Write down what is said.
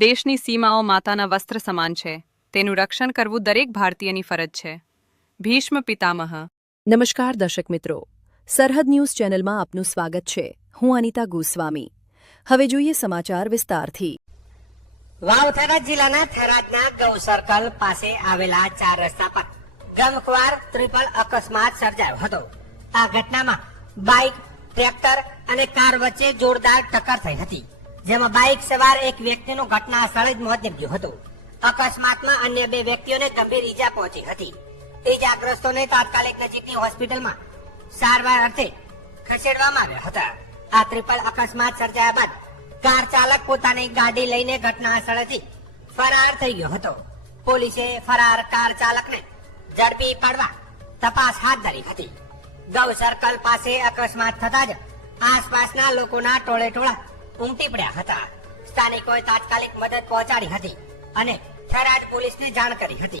દેશની સીમાઓ માતાના વસ્ત્ર સમાન છે. તેનું રક્ષણ કરવું દરેક ભારતીયની ફરજ છે. ભીષ્મ પિતામહ. નમસ્કાર દર્શક મિત્રો, સરહદ ન્યૂઝ ચેનલમાં આપનું સ્વાગત છે. હું અનિતા ગોસ્વામી. હવે જોઈએ સમાચાર વિસ્તારથી. વાવ-થરાદ જિલ્લાના થરાદના ગૌ સર્કલ પાસે આવેલા 4 રસ્તા પર ગમખ્વાર ત્રિપલ અકસ્માત સર્જાયો હતો. આ ઘટનામાં બાઇક, ટ્રેક્ટર અને કાર વચ્ચે જોરદાર ટક્કર થઈ હતી, જેમાં બાઇક સવાર એક વ્યક્તિનું ઘટના સ્થળે જ મોત નીપજ્યું હતું. અકસ્માતમાં અન્ય 2 વ્યક્તિઓને ગંભીર ઈજા પહોંચી હતી. ઈજાગ્રસ્તોને તાત્કાલિક નજીકની હોસ્પિટલમાં સારવાર અર્થે ખસેડવામાં આવ્યા હતા. આ ત્રિપલ અકસ્માત સર્જાયા બાદ કાર ચાલક પોતાની ગાડી લઈને ઘટના સ્થળેથી ફરાર થઈ ગયો હતો. પોલીસે ફરાર કાર ચાલકને ઝડપી પાડવા તપાસ હાથ ધરી હતી. ગૌ સર્કલ પાસે અકસ્માત થતા જ આસપાસના લોકોના ટોળે ટોળા ઉમટી પડ્યા હતા. સ્થાનિકોએ તાત્કાલિક મદદ પહોંચાડી હતી અને થરાદ પોલીસને જાણ કરી હતી.